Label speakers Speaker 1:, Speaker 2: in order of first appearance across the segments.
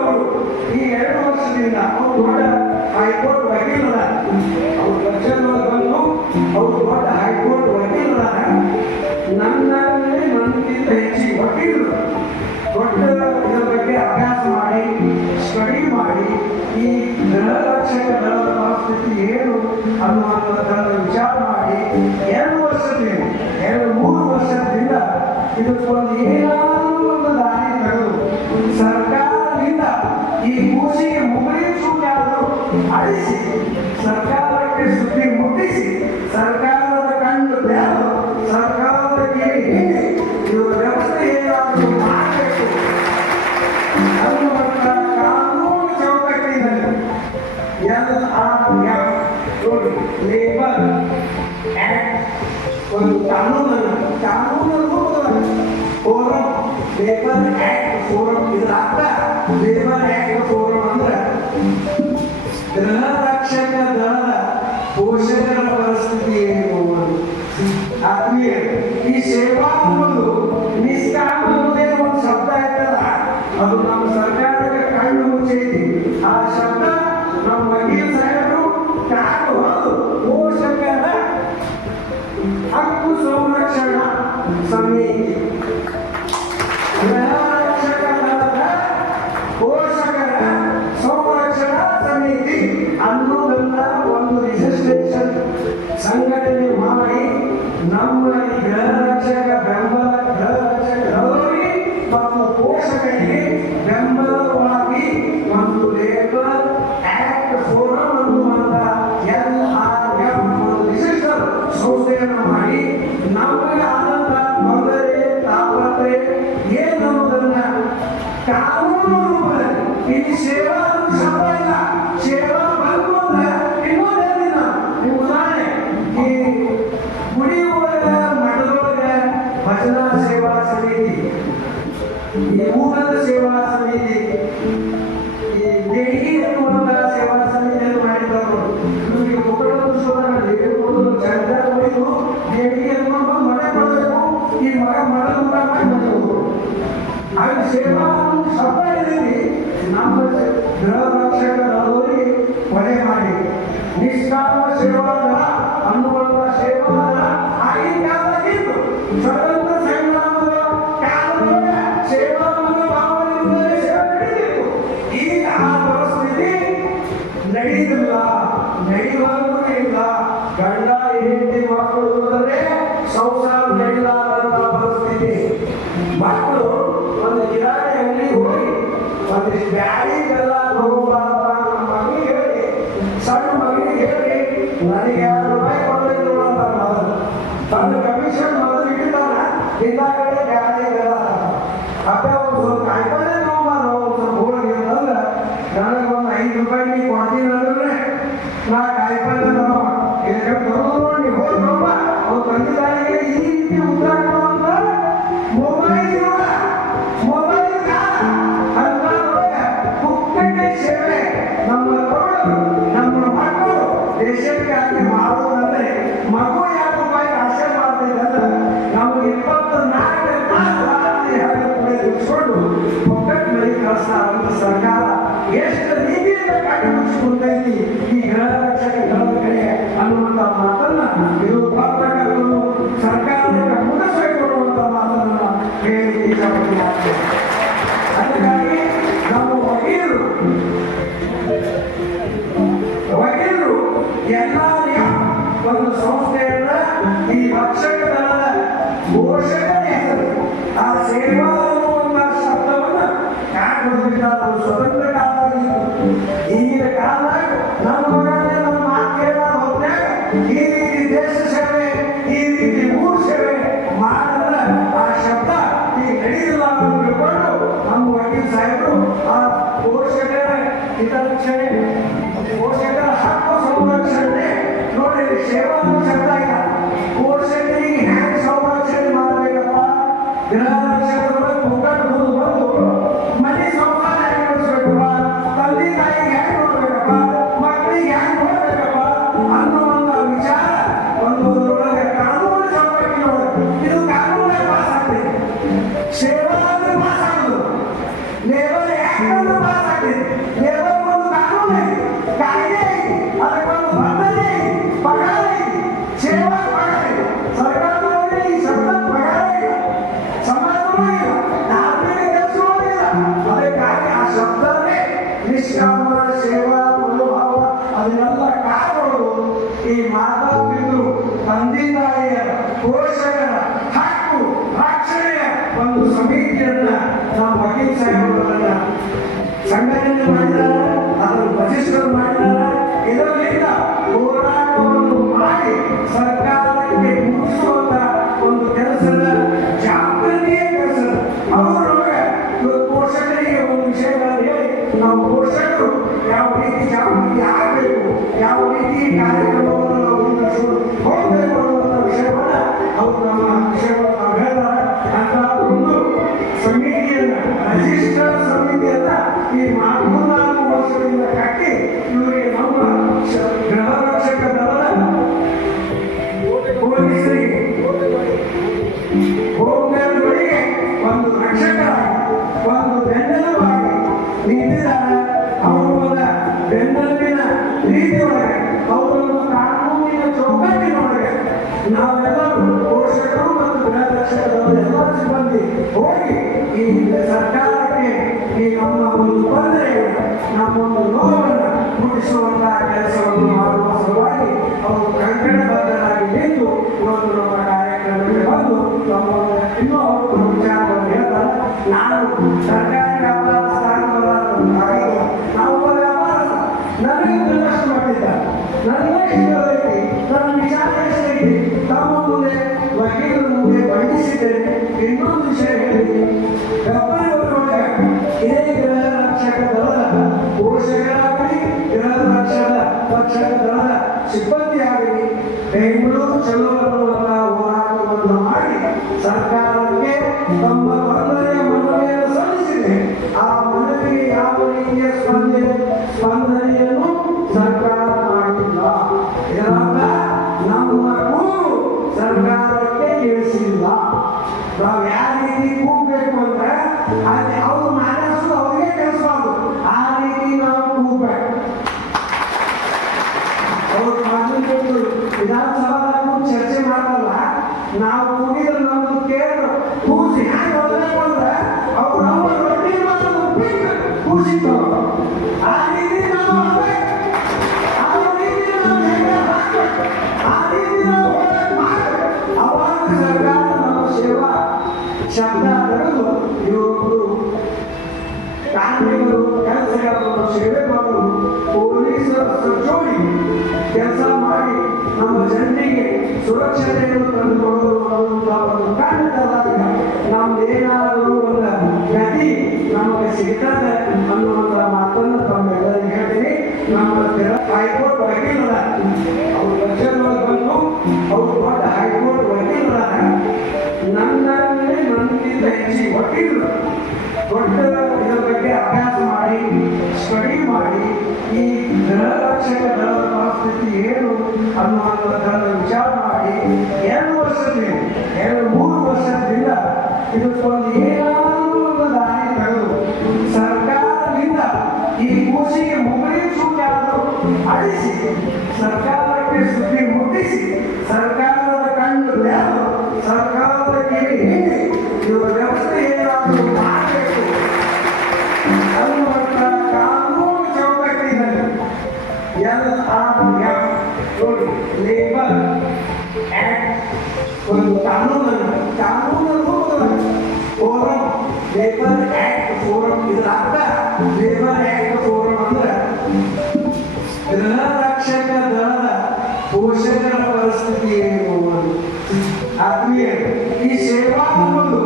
Speaker 1: ಅವರು ಈ ಎರಡು ವರ್ಷದಿಂದ ಅವರು ದೊಡ್ಡ ಹೈಕೋರ್ಟ್ ವಕೀಲರ, ಅವ್ರು ದರ್ಶನದಲ್ಲಿ ಬಂದು ಅವರು ದೊಡ್ಡ ಹೈಕೋರ್ಟ್ ವಕೀಲರ. ನನ್ನ ನನ್ಗಿಂತ ಹೆಚ್ಚಿಗೆ ವಕೀಲರು. ದೊಡ್ಡ ಇದರ ಬಗ್ಗೆ ಅಭ್ಯಾಸ ಮಾಡಿ ಸ್ಟಡಿ ಮಾಡಿ, ಈ ಗಣರಕ್ಷಕ ದಳದ ಪರಿಸ್ಥಿತಿ ಏನು ಅನ್ನುವಂಥದ್ದರ ವಿಚಾರ ಮಾಡಿ, ಎರಡು ವರ್ಷದಿಂದ, ಎರಡು ಮೂರು ವರ್ಷದಿಂದ ಇದಕ್ಕೊಂದು ಏನಾದರೂ ಈ ಕೂಸಿಗೆ ಮುಗುಳಿ ಚೂರು ಯಾರು ಅಳಿಸಿ ಸರ್ಕಾರಕ್ಕೆ ಸುದ್ದಿ ಮುಟ್ಟಿಸಿ ಸರ್ಕಾರದ ಕಂಡು ಬ್ಯಾರು ಸರ್ಕಾರದ ಕಿರಿ ಹಿಡಿ ಇದು ವ್ಯವಸ್ಥೆ ಏನಾದರೂ ಮಾಡಬೇಕು ಅನ್ನುವಂಥ ಕಾನೂನು ಚೌಕಟ್ಟಿನಲ್ಲಿ ಎಲ್ ಆರ್ ಎಫ್ ನೋಡಿ ಲೇಬರ್ ಆಕ್ಟ್ ಒಂದು ಕಾನೂನನ್ನು ಕಾನೂನನ್ನು ಹೋರಾಟ ಲೇಬರ್ ಆಕ್ಟ್ ಫೋರಂ ಇದರ ನಿರ್ಮಾಣ ಯಾಕೆ ಅಂದ್ರೆ ಗ್ರಹ ರಕ್ಷಕ ದಳದ ಪೋಷಕರ ಪರಿಸ್ಥಿತಿ ಏನು? ಆತ್ಮೀಯ ಈ ಸೇವಾ ಅನ್ನೋದು ನಿಷ್ಕಾಮ ಅನ್ನೋದೇ ಒಂದು ಶಬ್ದ ಇರ್ತದ ಅದು ನಮ್ಮ ಸರ್ಕಾರದ ಕಣ್ಣು ಮುಚ್ಚೈತಿ అది సేవా సభ అనేది నమ్మ ద్రవరక్షక ಸರ್ಕಾರ ಎಷ್ಟು ನೀತಿಯಿಂದ ಈ ಗ್ರಹ ರಕ್ಷಣೆ ಕಡೆ ಅನ್ನುವಂಥ ಮಾತನ್ನ ವಿರೋಧಾತ್ಮಕಗಳು ಸರ್ಕಾರದಿಂದ ಮುಂದಸರಿ ಕೊಡುವಂಥ ಮಾತನ್ನ ಹೇಳಿ ಅದಕ್ಕಾಗಿ ನಮ್ಮ ವಕೀಲರು ವಕೀಲರು ಎಲ್ಲ Gracias. ನಿಷ್ಕಾಮ ಸೇವಾ ಮನೋಭಾವ ಅದನ್ನೆಲ್ಲ ಕಾಪಾಡೋದು ಈ ಮಾತಾ ಪಿತೃ ತಂದೆ ತಾಯಿಯ ಪೋಷಕರ ಹಕ್ಕು, ರಕ್ಷಣೆಯ ಒಂದು ಸಮಿತಿಯನ್ನ ನಾವು ಸಾಹೇಬರನ್ನ ಸಂಘಟನೆ ಮಾಡಿದ್ದಾರೆ ಯಾವ ರೀತಿ ಸರ್ಕಾರಕ್ಕೆ ಈ ನಮ್ಮ ಪೋಷಕರಾಗಲಿ ಗೃಹ ರಕ್ಷಕ ರಕ್ಷಕ ದಳದ ಸಿಬ್ಬಂದಿ ಆಗಲಿ ಬೆಂಗಳೂರು ಚಲೋ ವಿಧಾನಸಭಾದಾಗ ಚರ್ಚೆ ಮಾಡಲ್ಲ. ನಾವು ಕೂಗಿದ್ರೆ ನಮ್ದು ಕೇಂದ್ರ ಕೂಸಿ ಹ್ಯಾಂಗ ಓದಬೇಕು ಅಂದ್ರೆ ಆ ರೀತಿ ನಾವು ಅವಾಗ ಸೇವಾ ಶಬ್ದ ತೆಗೆದು ಇವರು ಕಾರ್ಮಿಕರು ಪೊಲೀಸರ ಜೋಡಿ ಕೆಲಸ ನಮ್ಮ ಜನರಿಗೆ ಸುರಕ್ಷತೆಯನ್ನು ಅನ್ನುವಂಥ ಒಂದು ಕಾರಣದಲ್ಲಾಗ ನಮ್ದೇನಾದರೂ ಒಂದು ಗತಿ ನಮಗೆ ಸಿಗ್ತದೆ ಅನ್ನುವಂಥ ಮಾತನ್ನು ತಮ್ಮೆಲ್ಲರಿಗೂ ಹೇಳ್ತೀನಿ. ನಮ್ಮ ಹೈಕೋರ್ಟ್ ವಕೀಲರ ಅವ್ರು ಲಕ್ಷದೊಳಗೆ ಬಂದು, ಅವ್ರು ದೊಡ್ಡ ಹೈಕೋರ್ಟ್ ವಕೀಲರ ನನ್ನಲ್ಲಿ ನನ್ನಿಂದ ಹೆಚ್ಚಿ ವಕೀಲರು, ದೊಡ್ಡ ಬಗ್ಗೆ ಅಭ್ಯಾಸ ಮಾಡಿ ಸ್ಟಡಿ ಮಾಡಿ, ಈ ಗೃಹ ರಕ್ಷಕ ದಳದ ಪರಿಸ್ಥಿತಿ ಏನು ಅನ್ನುವಂಥದ್ದನ್ನು ವಿಚಾರ ಮಾಡಿ, ಎರಡು ವರ್ಷದಿಂದ, ಎರಡು ಮೂರು ವರ್ಷದಿಂದ ಇದಕ್ಕೊಂದು ಏನಾದರೂ ಗೃಹ ರಕ್ಷಕ ದಳದ ಪೋಷಕರ ಪರಿಸ್ಥಿತಿ ಏನು ಆತ್ಮೀಯ ಈ ಸೇವಾ ಅನ್ನೋದು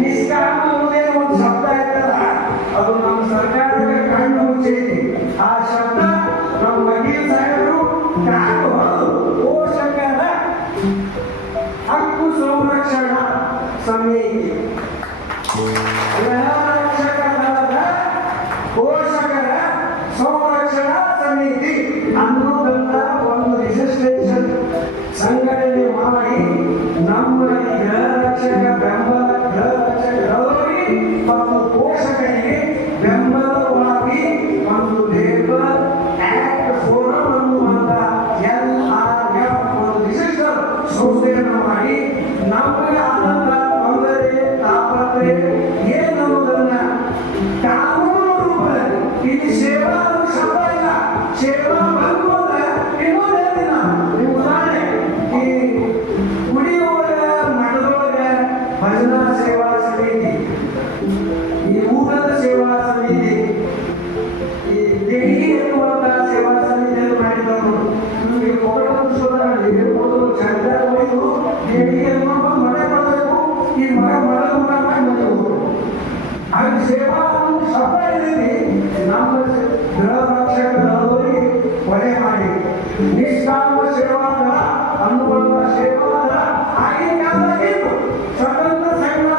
Speaker 1: ನಿಷ್ಕಾಮ ಅನ್ನೋದೇ ಒಂದು ಶಬ್ದ ಇರ್ತಲ್ಲ ಅದು ನಮ್ಮ ಸರ್ಕಾರಕ್ಕೆ ಕಣ್ಣು ಮುಚ್ಚೈತಿ. ಆ ಶಬ್ದ ನಮ್ಮ ವಕೀಲ್ ಸಾಹೇಬರು ಹೊರದು ಪೋಷಕರ ಹಕ್ಕು ಸಂರಕ್ಷಣಾ ಸಮಿತಿ. ఆయన సేవా ಶಬ್ದ ಇದೀವಿ ನಮ್ಮ ಗೃಹ ರಕ್ಷಕ ದಳದವರಿಗೆ ಕೊಲೆ ಮಾಡಿ. ನಿಷ್ಕಾಮ ಸೇವಾ ದಳ ಅನ್ನುವಂಥ ಸೇವಾ ದಳ ಸ್ವತಂತ್ರ ಸೇವೆ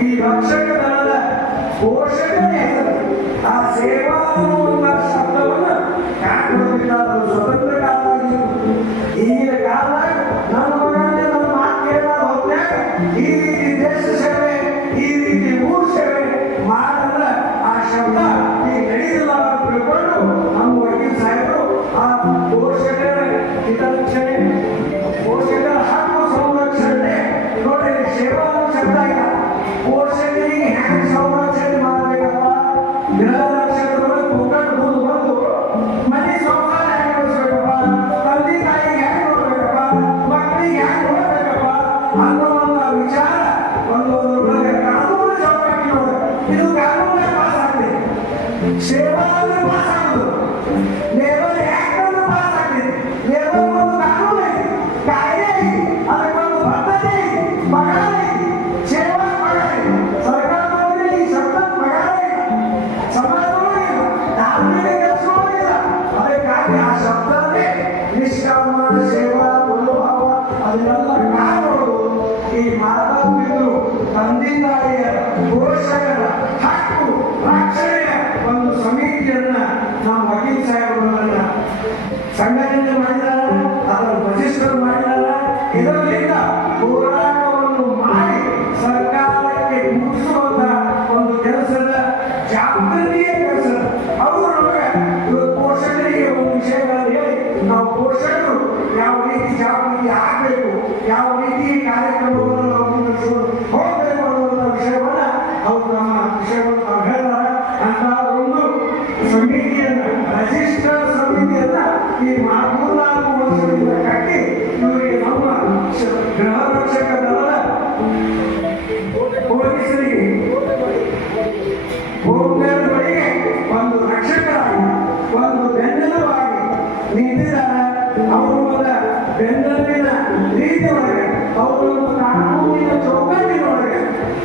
Speaker 1: ఈ రక్షక ధనల పోషకమే ఆ సేవా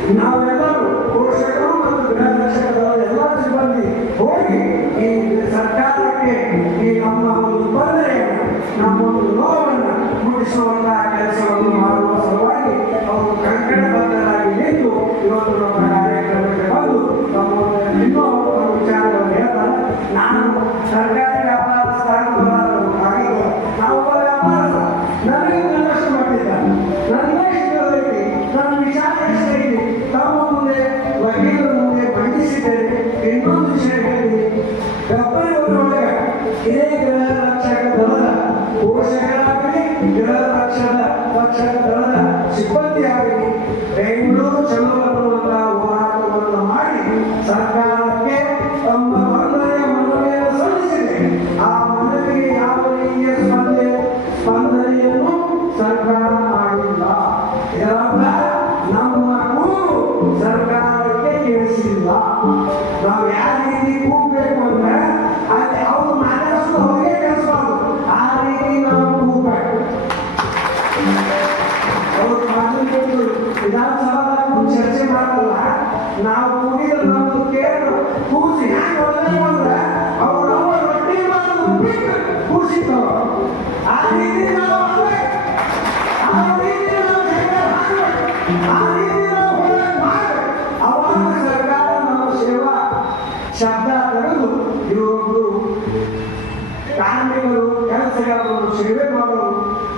Speaker 1: Y no por segunda, porque antes era la de la ciudad de hoy, y empezar cada que vamos a votar.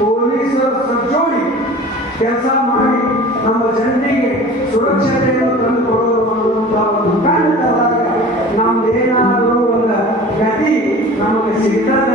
Speaker 1: ಪೊಲೀಸರ ಸಜ್ಜೋಡಿ ಕೆಲಸ ಮಾಡಿ ನಮ್ಮ ಜನರಿಗೆ ಸುರಕ್ಷತೆಯನ್ನು ತಂದುಕೊಡೋದು ಅನ್ನುವಂತಹ ಒಂದು ಕಾರಣದಲ್ಲಾಗ ನಮ್ದೇನಾದರೂ ಒಂದು ಗತಿ ನಮಗೆ ಸಿಗ್ತದೆ